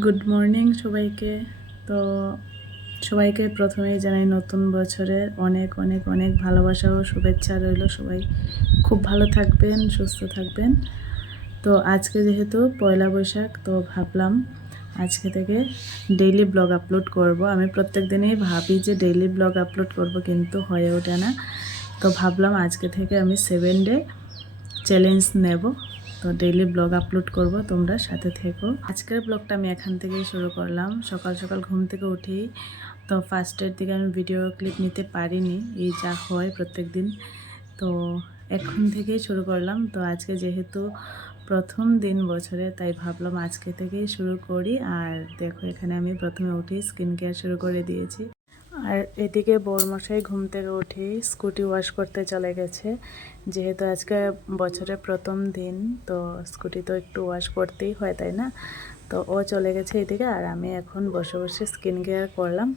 Good morning সবাইকে। তো সবাইকে প্রথমেই জানাই নতুন বছরের অনেক অনেক অনেক ভালোবাসা ও শুভেচ্ছা রইল। সবাই খুব ভালো থাকবেন, সুস্থ থাকবেন। তো আজকে যেহেতু পয়লা বৈশাখ, তো ভাবলাম আজকে থেকে ডেইলি ব্লগ আপলোড করব। আমি প্রত্যেক দিনই ভাবি যে ডেইলি ব্লগ আপলোড করব, কিন্তু হয়ে ওঠে না। তো ভাবলাম আজকে থেকে আমি 7 ডে চ্যালেঞ্জ নেব। তো ডেইলি ব্লগ আপলোড করব, তোমরা সাথে থেকো। আজকের ব্লগটা আমি এখান থেকেই শুরু করলাম। সকাল সকাল ঘুম থেকে উঠেই তো ফার্স্টের দিকে আমি ভিডিও ক্লিপ নিতে পারিনি, এই যা হয় প্রত্যেক দিন। তো এখন থেকেই শুরু করলাম। তো আজকে যেহেতু প্রথম দিন বছরে, তাই ভাবলাম আজকে থেকেই শুরু করি। আর দেখো, এখানে আমি প্রথমে উঠেই স্কিন কেয়ার শুরু করে দিয়েছি। আর এদিকে বড়মশাই ঘুম থেকে উঠেই স্কুটি ওয়াশ করতে চলে গেছে। যেহেতু আজকে বছরের প্রথম দিন, তো স্কুটি তো একটু ওয়াশ করতেই হয়, তাই না? তো ও চলে গেছে এদিকে, আর আমি এখন বসে বসে স্কিন কেয়ার করলাম।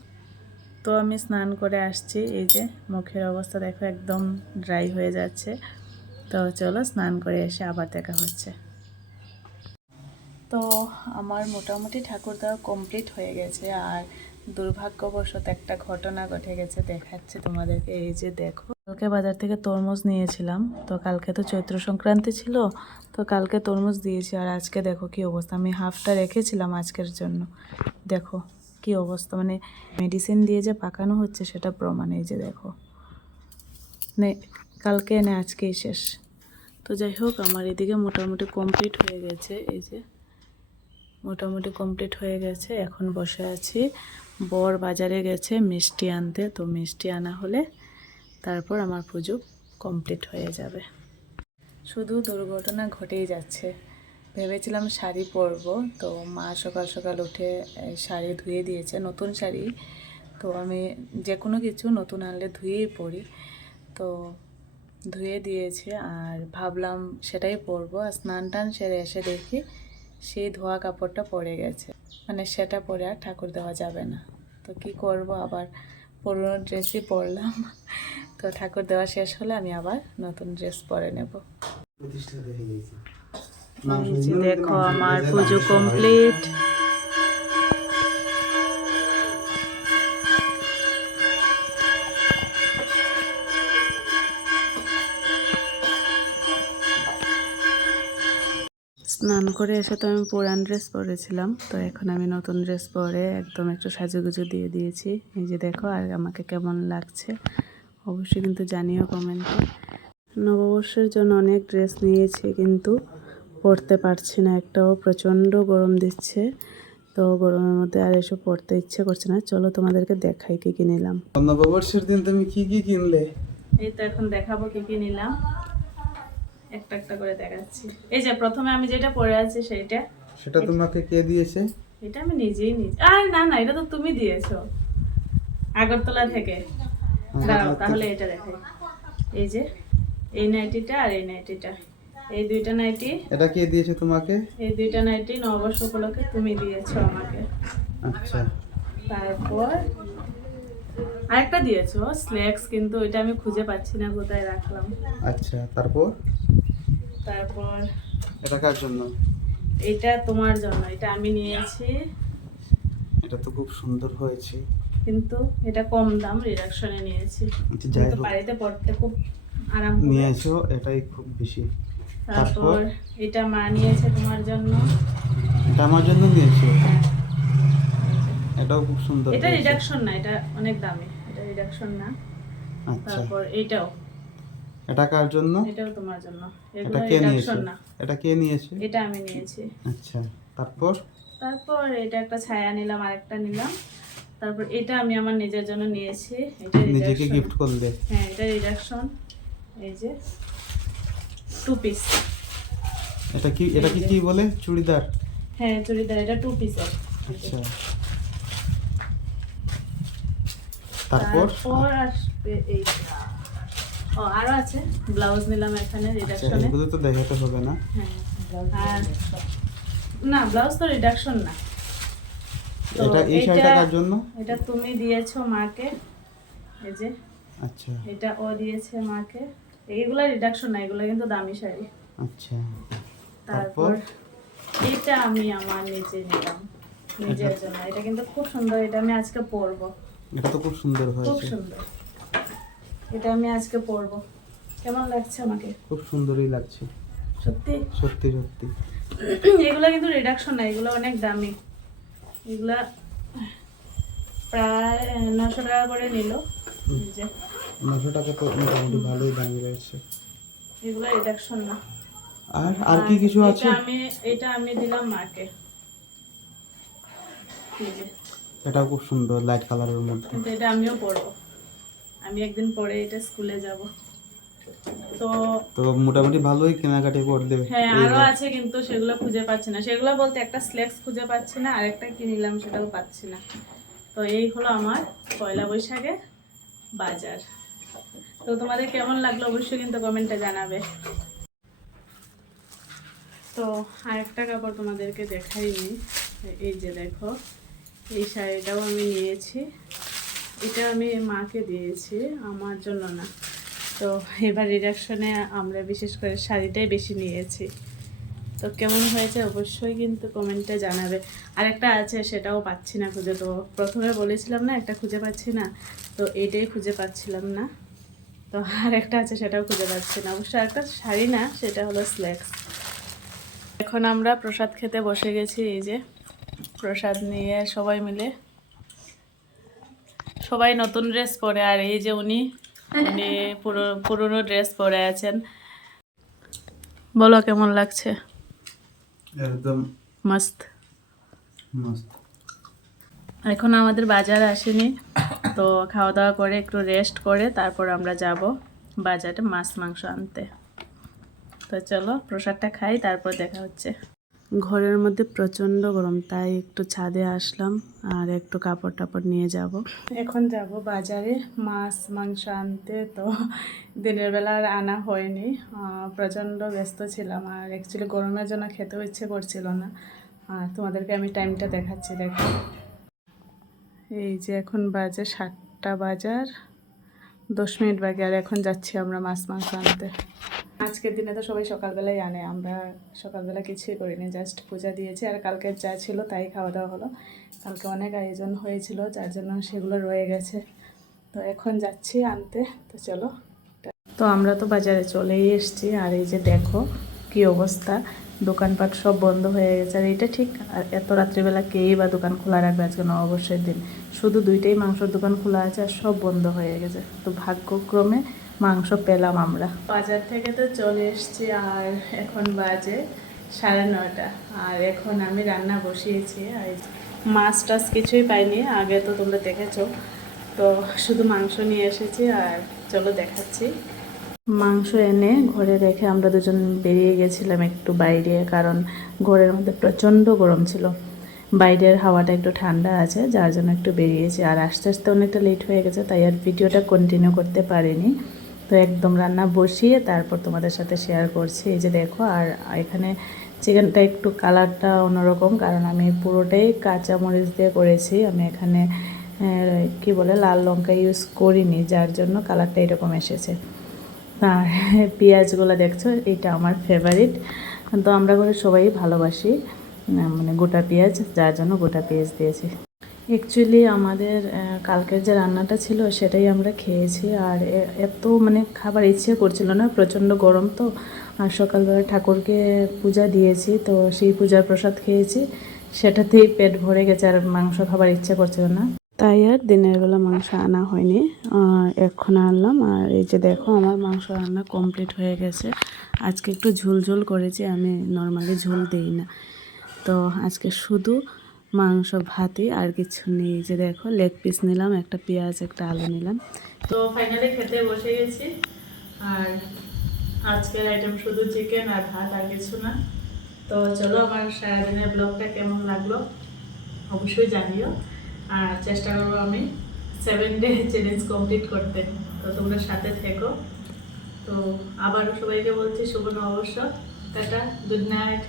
তো আমি স্নান করে আসছি। এই যে মুখের অবস্থা দেখো, একদম ড্রাই হয়ে যাচ্ছে। তো চলো স্নান করে এসে আবার দেখা হচ্ছে। তো আমার মোটামুটি ঠাকুর দেওয়া কমপ্লিট হয়ে গেছে। আর দুর্ভাগ্যবশত একটা ঘটনা ঘটে গেছে, দেখাচ্ছে তোমাদেরকে। এই যে দেখো, কালকে বাজার থেকে তরমুজ নিয়েছিলাম। তো কালকে তো চৈত্র সংক্রান্তি ছিল, তো কালকে তরমুজ দিয়েছি। আর আজকে দেখো কি অবস্থা, আমি হাফটা রেখেছিলাম আজকের জন্য। দেখো কি অবস্থা, মানে মেডিসিন দিয়ে যে পাকানো হচ্ছে সেটা প্রমাণ। এই যে দেখো, মানে কালকে এনে আজকেই শেষ। তো যাই হোক, আমার এদিকে মোটামুটি কমপ্লিট হয়ে গেছে। এই যে মোটামুটি কমপ্লিট হয়ে গেছে। এখন বসে আছি। বর বাজারে গেছে মিষ্টি আনতে, তো মিষ্টি আনা হলে তারপর আমার পুজো কমপ্লিট হয়ে যাবে। শুধু দুর্ঘটনা ঘটেই যাচ্ছে। ভেবেছিলাম শাড়ি পরবো, তো মা সকাল সকাল উঠে শাড়ি ধুয়ে দিয়েছে, নতুন শাড়ি। তো আমি যে কোনো কিছু নতুন আনলে ধুয়েই পরি। তো ধুয়ে দিয়েছে, আর ভাবলাম সেটাই পরবো। আর স্নান টান সেরে এসে দেখি সেই ধোয়া কাপড়টা পড়ে গেছে, মানে সেটা পরে আর ঠাকুর দেওয়া যাবে না। তো কি করব, আবার পুরনো ড্রেসই পরলাম। তো ঠাকুর দেওয়া শেষ হলে আমি আবার নতুন ড্রেস পরে নেব। দেখো আমার পুজো কমপ্লিট। স্নান করে এসে তো আমি পুরান ড্রেস পরেছিলাম, তো এখন আমি নতুন ড্রেস পরে একদম একটু সাজুগুজু দিয়ে দিয়েছি। এই যে দেখো, আর আমাকে কেমন লাগছে অবশ্যই কিন্তু জানিও কমেন্টে। নববর্ষের জন্য অনেক ড্রেস নিয়েছি, কিন্তু পরতে পারছি না একটাও, প্রচণ্ড গরম দিচ্ছে। তো গরমের মধ্যে আর এসব পরতে ইচ্ছে করছে না। চলো তোমাদেরকে দেখাই কি কি নিলাম। নববর্ষের দিন তুমি কি কি কিনলে? এই তো এখন দেখাবো কি কি নিলাম, একটা একটা করে দেখাচ্ছি। এই যে প্রথমে আমি যেটা পরে আছি সেটা তোমাকে কে দিয়েছে? এটা আমি নিজেই নিয়েছি। আর না না, এটা তো তুমি দিয়েছো আগরতলা থেকে। দাঁড়াও তাহলে এটা দেখাই। এই যে এই নাইটিটা আর এই নাইটিটা, এই দুইটা নাইটি। এটা কে দিয়েছে তোমাকে? এই দুইটা নাইটি নববর্ষ উপলক্ষে তুমি দিয়েছো আমাকে। আচ্ছা, তারপর আরেকটা দিয়েছো স্ল্যাক্স, কিন্তু ওইটা আমি খুঁজে পাচ্ছি না কোথায় রাখলাম। আচ্ছা, তারপর তারপর এটা কার জন্য? এটা তোমার জন্য, এটা আমি নিয়েছি। এটা তো খুব সুন্দর হয়েছে, কিন্তু এটা কম দাম, রিডাকশনে নিয়েছি। আচ্ছা, যাই কিন্তু হোক, বাড়িতে পড়তে খুব আরাম করে নিয়েছো, এটাই খুব বেশি। তারপর এটা মা নিয়েছে তোমার জন্য। এটা আমার জন্য নিয়েছো? এটাও খুব সুন্দর এটা হয়েছে। রিডাকশন না, এটা অনেক দামি, এটা রিডাকশন না। আচ্ছা, তারপর এইটাও, এটা কার জন্য? এটাও তোমার জন্য। এটা এগুলো কে নিয়েছে? রিডাকশন না। এটা কে নিয়েছে? এটা আমি নিয়েছি। আচ্ছা, তারপর তারপর এটা একটা ছায়া নিলাম, আরেকটা নিলাম। তারপর এটা আমি আমার নিজের জন্য নিয়েছি, এটা নিজেকে রিডাকশন। গিফট করলে? হ্যাঁ, এটা রিডাকশন। এই যে 2 পিস। এটা কি, এটা কি কি বলে, চুড়িদার? হ্যাঁ চুড়িদার, এটা 2 পিসের। আচ্ছা, তারপর আসবে এইটা। ও আরো আছে, ব্লাউজ নিলাম এখানে আচ্ছা, রিডাকশনে। এগুলো তো দেখাতে হবে না। হ্যাঁ, আর না ব্লাউজ তো রিডাকশন না। তো এটা এই শাড়িটা কার জন্য? এটা তুমি দিয়েছো মাকে। এই যে আচ্ছা, এটা ও দিয়েছে মাকে। এইগুলা রিডাকশন না, এগুলো কিন্তু দামি শাড়ি। আচ্ছা, তারপর এটা আমি আমার নিজে নিলাম। নিজের জন্য। এটা কিন্তু খুব সুন্দর, এটা আমি আজকে পরবো। এটা তো খুব সুন্দর খুব হয়েছে। সুন্দর, এটা আমি আজকে পরবো। কেমন লাগছে আমাকে? খুব সুন্দরই লাগছে, সত্যি। সত্যি সত্যি। এগুলো কিন্তু রিডাকশন না, এগুলো অনেক দামি। এগুলা প্রায় 900 টাকা করে নিল। এই যে 900 টাকা তো মোটামুটি ভালোই দামি রয়েছে। এগুলো রিডাকশন না। আর কি কিছু আছে? এটা আমি দিলাম মাকে। এই যে এটাও খুব সুন্দর লাইট কালারের মধ্যে। কিন্তু এটা আমিও পরবো, আমি একদিন পরে এটা স্কুলে যাব। তো তো মোটামুটি ভালোই কেনাকাটি করে দেবে। হ্যাঁ, আরো আছে কিন্তু সেগুলো খুঁজে পাচ্ছি না। সেগুলো বলতে একটা স্লেক্স খুঁজে পাচ্ছি না, আরেকটা কি নিলাম সেটাও পাচ্ছি না। তো এই হলো আমার পয়লা বৈশাখের বাজার। তো তোমাদের কেমন লাগলো অবশ্যই কিন্তু কমেন্টে জানাবে। তো আরেকটা কাপড় তোমাদেরকে দেখাইনি, এই যে দেখো, এই শাড়িটাও আমি নিয়েছি। এটা আমি মাকে দিয়েছি, আমার জন্য না। তো এবার রিডাকশনে আমরা বিশেষ করে শাড়িটাই বেশি নিয়েছি। তো কেমন হয়েছে অবশ্যই কিন্তু কমেন্টে জানাবে। আরেকটা আছে সেটাও পাচ্ছি না খুঁজে। তো প্রথমে বলেছিলাম না একটা খুঁজে পাচ্ছি না, তো এইটাই খুঁজে পাচ্ছিলাম না। তো আরেকটা আছে সেটাও খুঁজে পাচ্ছি না। অবশ্য একটা শাড়ি না, সেটা হলো স্ল্যাক্স। এখন আমরা প্রসাদ খেতে বসে গেছি। এই যে প্রসাদ নিয়ে সবাই মিলে, সবাই নতুন ড্রেস পরে, আর এই যে উনি পুরনো ড্রেস পরে আছেন। বলো কেমন লাগছে? একদম মস্ত মস্ত। এখন আমাদের বাজার আসেনি, তো খাওয়া দাওয়া করে একটু রেস্ট করে তারপর আমরা যাব বাজারে মাছ মাংস আনতে। তো চলো প্রসাদটা খাই, তারপর দেখা হচ্ছে। ঘরের মধ্যে প্রচণ্ড গরম, তাই একটু ছাদে আসলাম আর একটু কাপড় টাপড় নিয়ে যাব। এখন যাব বাজারে মাছ মাংস আনতে। তো দিনের বেলা আর আনা হয়নি, প্রচণ্ড ব্যস্ত ছিলাম, আর অ্যাকচুয়ালি গরমের জন্য খেতেও ইচ্ছে করছিল না। আর তোমাদেরকে আমি টাইমটা দেখাচ্ছি, দেখো। এই যে এখন বাজে 7টা বাজার 10 মিনিট বাকি, আর এখন যাচ্ছি আমরা মাছ মাংস আনতে। আজকের দিনে তো সবাই সকালবেলায় আনে, আমরা সকালবেলা কিছুই করিনি, জাস্ট পূজা দিয়েছি। আর কালকে যা ছিল তাই খাওয়া দাওয়া হলো। কালকে অনেক আয়োজন হয়েছিল, যার জন্য সেগুলো রয়ে গেছে। তো এখন যাচ্ছি আনতে। তো চলো। তো আমরা তো বাজারে চলেই এসেছি, আর এই যে দেখো কি অবস্থা, দোকানপাট সব বন্ধ হয়ে গেছে। আর এটা ঠিক, আর এত রাত্রিবেলা কেই বা দোকান খোলা রাখবে আজকে নববর্ষের দিন। শুধু 2টাই মাংসের দোকান খোলা আছে, আর সব বন্ধ হয়ে গেছে। তো ভাগ্যক্রমে মাংস পেলাম আমরা। বাজার থেকে তো চলে এসেছি, আর এখন বাজে 9:30। আর এখন আমি রান্না বসিয়েছি। আর মাছ টাছ কিছুই পাইনি, আগে তো তোমরা দেখেছো। তো শুধু মাংস নিয়ে এসেছি, আর চলো দেখাচ্ছি। মাংস এনে ঘরে রেখে আমরা দুজন বেরিয়ে গেছিলাম একটু বাইরে, কারণ ঘরের মধ্যে প্রচণ্ড গরম ছিল। বাইরের হাওয়াটা একটু ঠান্ডা আছে, যার জন্য একটু বেরিয়েছি। আর আস্তে আস্তে অনেকটা লেট হয়ে গেছে, তাই আর ভিডিওটা কন্টিনিউ করতে পারিনি। তো একদম রান্না বসিয়ে তারপর তোমাদের সাথে শেয়ার করছি। এই যে দেখো, আর এখানে চিকেনটা একটু কালারটা অন্যরকম, কারণ আমি পুরোটাই কাঁচা মরিচ দিয়ে করেছি। আমি এখানে কি বলে লাল লঙ্কা ইউজ করিনি, যার জন্য কালারটা এরকম এসেছে। আর পেঁয়াজগুলো দেখছো, এটা আমার ফেভারিট। তো আমরা ঘরে সবাই ভালোবাসি মানে গোটা পেঁয়াজ, যার জন্য গোটা পেঁয়াজ দিয়েছি। অ্যাকচুয়ালি আমাদের কালকের যে রান্নাটা ছিল সেটাই আমরা খেয়েছি। আর এত মানে খাবার ইচ্ছে করছিল না, প্রচণ্ড গরম তো। আর সকালবেলা ঠাকুরকে পূজা দিয়েছি, তো সেই পূজার প্রসাদ খেয়েছি, সেটাতেই পেট ভরে গেছে। আর মাংস খাবার ইচ্ছে করছিল না, তাই আর দিনের বেলা মাংস আনা হয়নি। এখন আনলাম। আর এই যে দেখো আমার মাংস রান্না কমপ্লিট হয়ে গেছে। আজকে একটু ঝোল ঝোল করেছি, আমি নর্মালি ঝোল দিই না। তো আজকে শুধু মাংস ভাতই, আর কিছু নেই। এই যে দেখো লেগ পিস নিলাম, একটা পেঁয়াজ একটা আলু নিলাম। তো ফাইনালি খেতে বসে গেছি। আর আজকের আইটেম শুধু চিকেন আর ভাত, আর কিছু না। তো চলো, আমার সারাদিনের ব্লগটা কেমন লাগলো অবশ্যই জানিও। আর চেষ্টা করবো আমি 7 ডে চ্যালেঞ্জ কমপ্লিট করতে। তো তোমরা সাথে থেকো। তো আবারও সবাইকে বলছি শুভ নববর্ষ, টাটা, গুড নাইট।